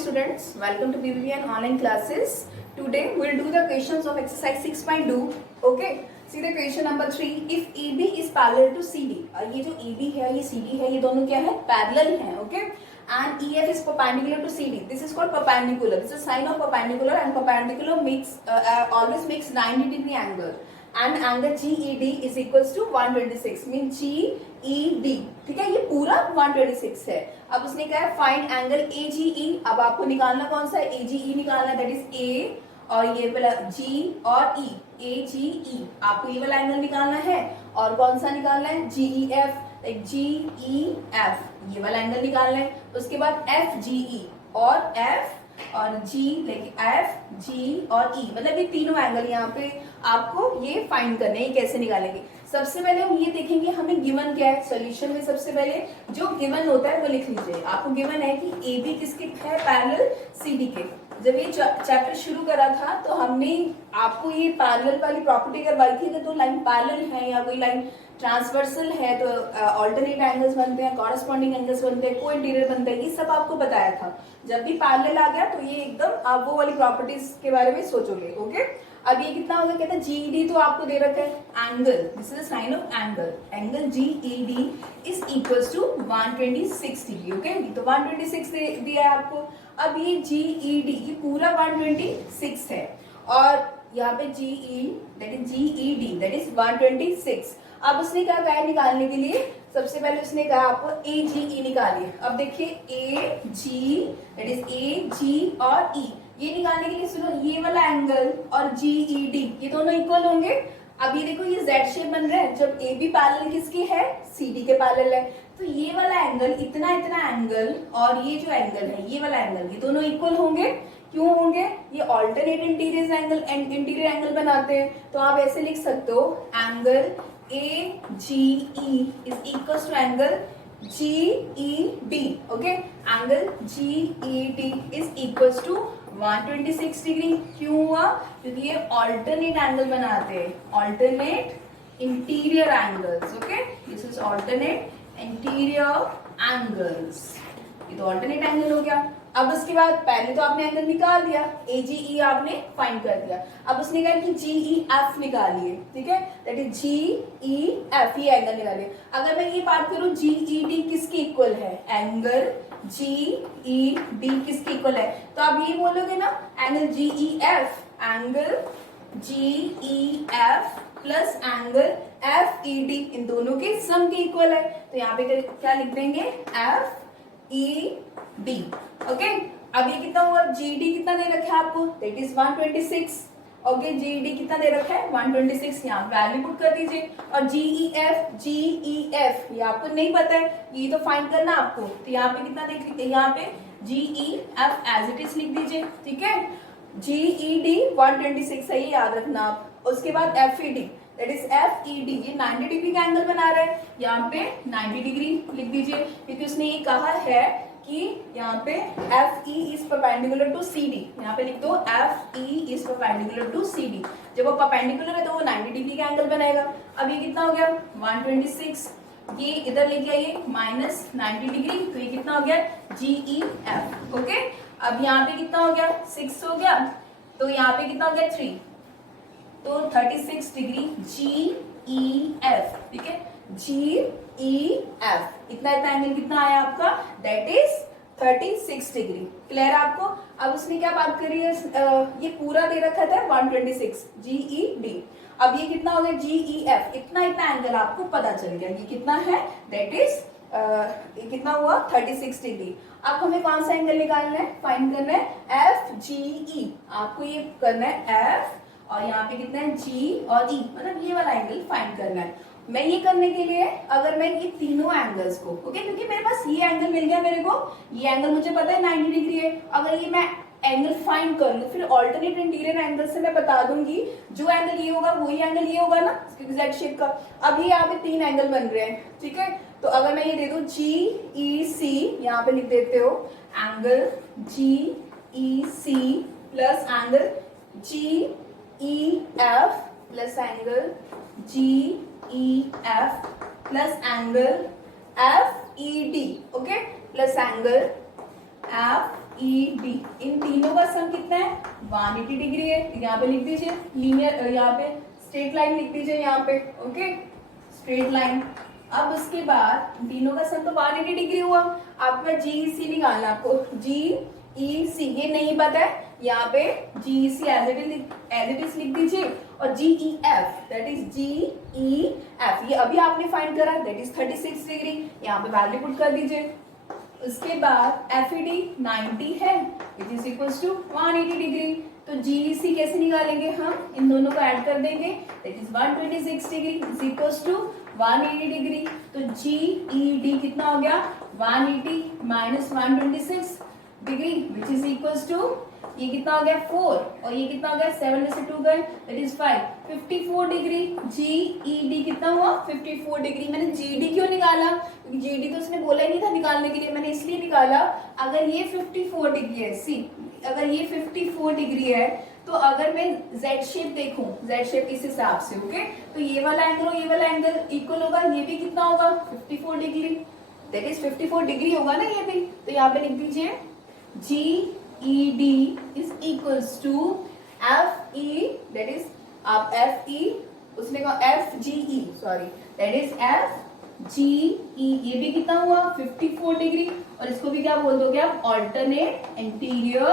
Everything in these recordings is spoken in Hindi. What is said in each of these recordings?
students, welcome to BBN online classes. Today we'll do the questions of exercise 6.2. Okay, see the question number 3. If AB is parallel to CD, और ये जो AB है ये CD है ये दोनों क्या है पैरेलल हैं. Okay, and EF is perpendicular to CD. This is called perpendicular. This is sign of perpendicular and perpendicular makes always makes 90 degree angle. And angle GED is equals to 126 mean GED. ठीक है, ये पूरा 126 है. अब उसने कहा है फाइंड एंगल AGE. अब आपको निकालना कौन सा है, AGE निकालना है, दैट इज A और ये वाला G और E, AGE. आपको ये वाला एंगल निकालना है और कौन सा निकालना है, GEF, लाइक GEF ये वाला एंगल निकालना है. उसके बाद FGE और F और G, लाइक F G और E, मतलब ये तीनों एंगल यहाँ पे आपको ये फाइंड करने हैं. कैसे निकालेंगे, सबसे पहले हम ये देखेंगे हमें गिवन क्या है. सॉल्यूशन में सबसे पहले जो गिवन होता है वो लिख लीजिए. आपको गिवन है कि AB किसके है, पैरेलल CD के. जब ये चैप्टर शुरू करा था तो हमने आपको ये पैरेलल वाली प्रॉपर्टी करवाई थी कि दो लाइन पैरेलल है या कोई लाइन ट्रांसवर्सल है तो ऑल्टरनेट एंगल्स बनते हैं, कॉरेस्पॉन्डिंग एंगल्स बनते हैं, को इंटीरियर बनते हैं. ये सब आपको बताया था. जब भी पैरेलल आ गया तो ये एकदम आप वो वाली प्रॉपर्टीज के बारे में सोचोगे. ओके, अब ये कितना होगा, कहता है GED तो आपको दे रखा है angle, this is sine of angle. Angle GED is equals to 126 degree. Okay, तो 126 दिया है आपको. अब ये GED ये पूरा 126 है और यहाँ पे GE that is GED that is 126. अब उसने क्या कहा है निकालने के लिए, सबसे पहले उसने कहा आपको AGE निकालिए. अब देखिए AG दैट इज AG और E ये निकालने के लिए सुनो, ये वाला एंगल और GED ये दोनों इक्वल होंगे. अब ये देखो ये Z शेप बन रहा है. जब AB पैरेलल किसकी है, CD के पैरेलल है, तो ये वाला एंगल इतना इतना एंगल और ये जो एंगल है ये वाला एंगल ये दोनों इक्वल होंगे. क्यों होंगे, ये ऑल्टरनेट इंटीरियर एंगल बनाते हैं. तो आप ऐसे लिख सकते हो angle AGE is equals to angle GED. Okay, angle GED is equals to 126 degree. क्यों हुआ, क्योंकि ये ऑल्टरनेट एंगल बनाते हैं, alternate interior angles. Okay, this is alternate interior angles. ये तो ऑल्टरनेट एंगल हो गया. अब उसके बाद पहले तो आपने एंगल निकाल दिया, AGE आपने फाइंड कर दिया. अब उसने कहा कि GEF निकालिए. ठीक है, दैट इज GEF ये एंगल निकालिए. अगर मैं ये बात करूं GED किसकी इक्वल है, एंगल GED किसकी इक्वल है, तो आप ये बोलोगे ना angle GEF plus angle FED इन दोनों के सम के इक्वल है. तो यहाँ पे क्या लिख देंगे, FED. ओके, अब ये कितना हुआ, GED कितना दे रखा है आपको, दैट इज 126. ओके, GED कितना दे रखा है 126. यहाँ वैल्यू पुट कर दीजिए. और GEF ये आपको नहीं पता है, ये तो फाइंड करना आपको. तो यहाँ पे कितना देख लीजिए, यहाँ पे GEF एज इट इज लिख दीजिए. ठीक है, GED 126 है, ये याद रखना आप. उसके बाद FED दैट इज FED ये 90 डिग्री का एंगल बना रहा है. यहाँ पे 90 डिग्री लिख दीजिए क्योंकि उसने ये कहा है कि यहाँ पे FE is perpendicular to CD. यहाँ पे लिख दो FE is perpendicular to CD. जब वो परपेंडिकुलर है तो वो 90 डिग्री का एंगल बनाएगा. अब ये कितना हो गया 126, ये इधर लेके आइए माइनस 90 डिग्री, तो ये कितना हो गया GEF. ओके, अब यहाँ पे कितना हो गया 6 हो गया, तो यहाँ पे कितना हो गया 3, तो 36 डिग्री GEF. ठीक है, GEF इतना इतना एंगल कितना आया आपका, दैट इज 36 डिग्री. क्लियर आपको. अब उसने क्या बात करी है, ये पूरा दे रखा था 126 GED. अब ये कितना हो गया GEF, इतना इतना एंगल आपको पता चल गया ये कितना है, दैट इज ये कितना हुआ 36 डिग्री. अब हमें कौन सा एंगल निकालना है, फाइंड करना है FGE. आपको ये करना है F और यहाँ पे कितना है G और E, मतलब ये वाला एंगल फाइंड करना है. मैं ये करने के लिए अगर मैं ये तीनों एंगल्स को, ओके, क्योंकि मेरे पास ये एंगल मिल गया, मेरे को ये एंगल मुझे पता है 90 डिग्री है. अगर ये मैं एंगल फाइंड कर लूं फिर ऑल्टरनेट इंटीरियर एंगल से मैं बता दूंगी जो एंगल ये होगा वही एंगल ये होगा ना, Z शेप का. अब ये यहाँ पे 3 एंगल बन रहे हैं. ठीक है, तो अगर मैं ये दे दूं GEC, यहाँ पे लिख देते हो angle GEC plus angle GEF plus angle GEF plus angle FED. Okay, plus angle D, इन तीनों का सम कितना है 180 डिग्री है। यहाँ पे लिख दीजिए लीनियर, यहाँ पे स्ट्रेट लाइन लिख दीजिए यहाँ पे, ओके स्ट्रेट लाइन। अब उसके बाद तीनों का सम तो 180 डिग्री हुआ। आपका GEC निकालना, आपको GEC ये नहीं पता है, यहाँ पे GEC एज इट इज लिख दीजिए, और GEF दैट इज GEF ये अभी आपने फाइंड करा दैट इज 36 डिग्री, यहाँ पे वैल्यू पुट कर दीजिए। उसके बाद FED 90 है which is equals to 180 degree. तो GEC कैसे निकालेंगे हम, इन दोनों को ऐड कर देंगे that is 126 degree is equals to 180 degree. तो GED कितना हो गया 180 minus 126 degree which is equals to, ये कितना हो गया 4 और ये कितना हो गया 7 में से 2 गए दैट इज 5, 54 डिग्री। GED कितना हुआ 54 डिग्री। मैंने GED क्यों निकाला, क्योंकि GED तो उसने बोला ही नहीं था निकालने के लिए, मैंने इसलिए निकाला अगर ये 54 डिग्री है, सी अगर ये 54 डिग्री है तो अगर मैं Z शेप देखूं, Z शेप इस हिसाब से, ओके तो ये वाला एंगल और ये वाला एंगल इक्वल होगा, ये भी कितना होगा 54 डिग्री दैट इज 54 डिग्री होगा ना ये भी। तो यहाँ पे लिख दीजिए GED is equals to FE that is आप FE उसने कहा FGE sorry that is FGE, ये भी कितना हुआ 54 डिग्री, और इसको भी क्या बोल दोगे आप ऑल्टरनेट इंटीरियर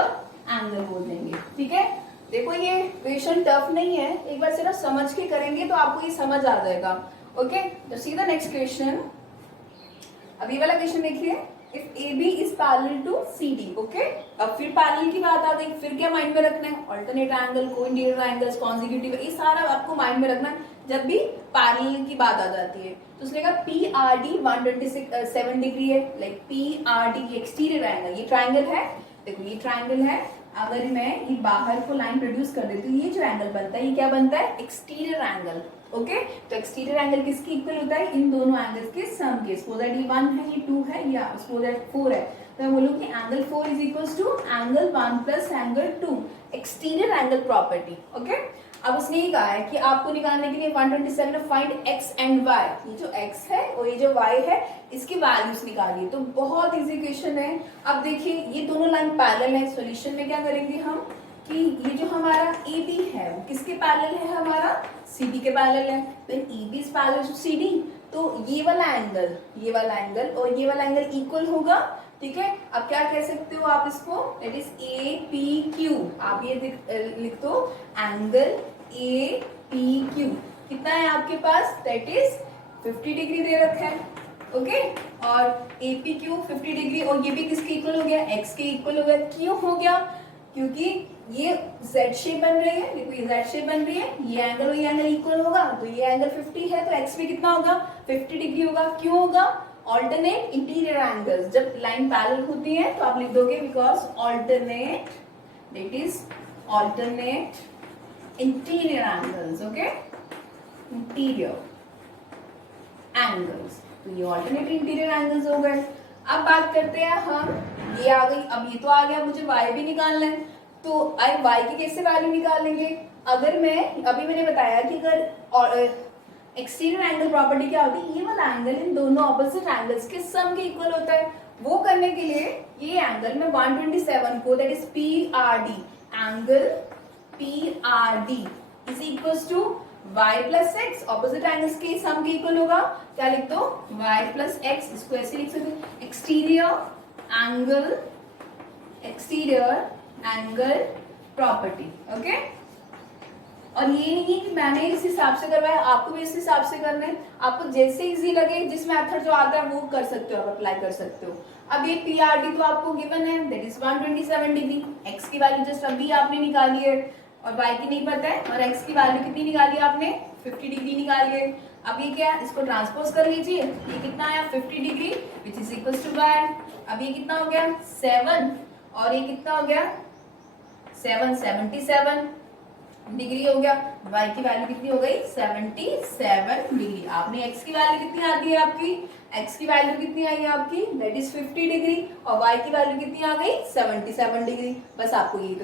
एंगल बोल देंगे, ठीक है। देखो ये क्वेश्चन टफ नहीं है, एक बार सिर्फ समझ के करेंगे तो आपको ये समझ आ जाएगा, ओके। तो सीधा नेक्स्ट क्वेश्चन, अब ये वाला क्वेश्चन देखिए, if AB is parallel to CD, okay. अब फिर पैरेलल की बात आ गई, फिर क्या माइंड में रखना है alternate angle, coincident angles, consecutive, ये सारा आपको माइंड में रखना है जब भी पैरेलल की बात आ जाती है। तो उसने कहा PRD 127 डिग्री है, लाइक PRD एक्सटीरियर एंगल, ये ट्राइंगल है, देखो ये ट्राइंगल है, अगर मैं ये बाहर को लाइन प्रोड्यूस कर देती हूँ, ये जो एंगल बनता है ये क्या बनता है एक्सटीरियर एंगल, ओके। तो एक्सटीरियर एंगल किसके इक्वल होता है, इन दोनों एंगल्स के सम के। सपोज दैट ये 1 है, ये 2 है, या सपोज दैट 4 है, तो मैं बोलूँ कि angle 4 is equals to angle 1 plus angle 2, exterior angle property, okay. अब उसने ये कहा है कि आपको निकालने के लिए 127 में फाइंड x एंड y, ये जो x है और ये जो y है इसकी वैल्यूज निकालिए। तो बहुत इजी क्वेश्चन है। अब देखिए ये दोनों लाइन पैरेलल है, सॉल्यूशन में क्या करेंगे हम कि ये जो हमारा AB है वो किसके पैरेलल है, हमारा CD के पैरेलल है। When AB is parallel to CD तो ये वाला एंगल और ये वाला एंगल इक्वल होगा, ठीक है। अब क्या कह सकते हो आप इसको, दैट इज APQ, आप ये लिख दो एंगल APQ कितना है आपके पास, दैट इज 50 डिग्री दे रखा है, ओके। और APQ 50 डिग्री, और ये भी किसके इक्वल हो गया, x के इक्वल हो गया। क्यों हो गया, क्योंकि ये Z शेप बन रही है, देखो ये Z शेप बन रही है, ये एंगल और ये एंगल इक्वल होगा, तो ये एंगल 50 है तो x भी कितना होगा 50 डिग्री होगा। क्यों होगा, ऑल्टरनेट इंटीरियर एंगल्स, जब लाइन पैरेलल होती है तो आप लिख दोगे because alternate, that is alternate interior angles, okay interior angles, तो ये ऑल्टरनेट इंटीरियर एंगल्स हो गए। अब बात करते हैं हम, ये आ गई, अब ये तो आ गया, मुझे y भी निकालना है, तो अब y की कैसे वैल्यू निकालेंगे। अगर मैं अभी मैंने बताया कि अगर एक्सटीरियर एंगल प्रॉपर्टी क्या होती है, ये वाला एंगल इन दोनों ऑपोजिट एंगल्स के सम के इक्वल होता है। वो करने के लिए ये एंगल में 127 को that is PRD, angle PRD is equals to y plus x, opposite angles के सम के इक्वल होगा। क्या लिख दो y प्लस एक्स, इसको ऐसे लिख सकते एक्सटीरियर एंगल प्रॉपर्टी, ओके। और ये नहीं है कि मैंने इस हिसाब से करवाया, आपको भी इस हिसाब से करना है, आपको जैसे इजी लगे, जिस मेथड जो आता है वो कर सकते हो, आप अप्लाई कर सकते हो। अब ये PRD तो आपको गिवन है दैट इज 127 डिग्री, x की वैल्यू जस्ट अभी आपने निकाली है और y की नहीं पता है, और x की वैल्यू कितनी निकाली है आपने 50 डिग्री निकाली है। अब ये क्या है, इसको ट्रांसपोज कर लीजिए, ये कितना आया 50 degree which is equal to y। अब ये कितना हो गया 7 और ये कितना हो गया 77 डिग्री हो गया। y की वैल्यू कितनी हो गई 77 डिग्री। आपने x की वैल्यू कितनी आती है आपकी, x की वैल्यू कितनी आई है आपकी दैट इज 50 डिग्री, और y की वैल्यू कितनी आ गई 77 डिग्री। बस आपको ये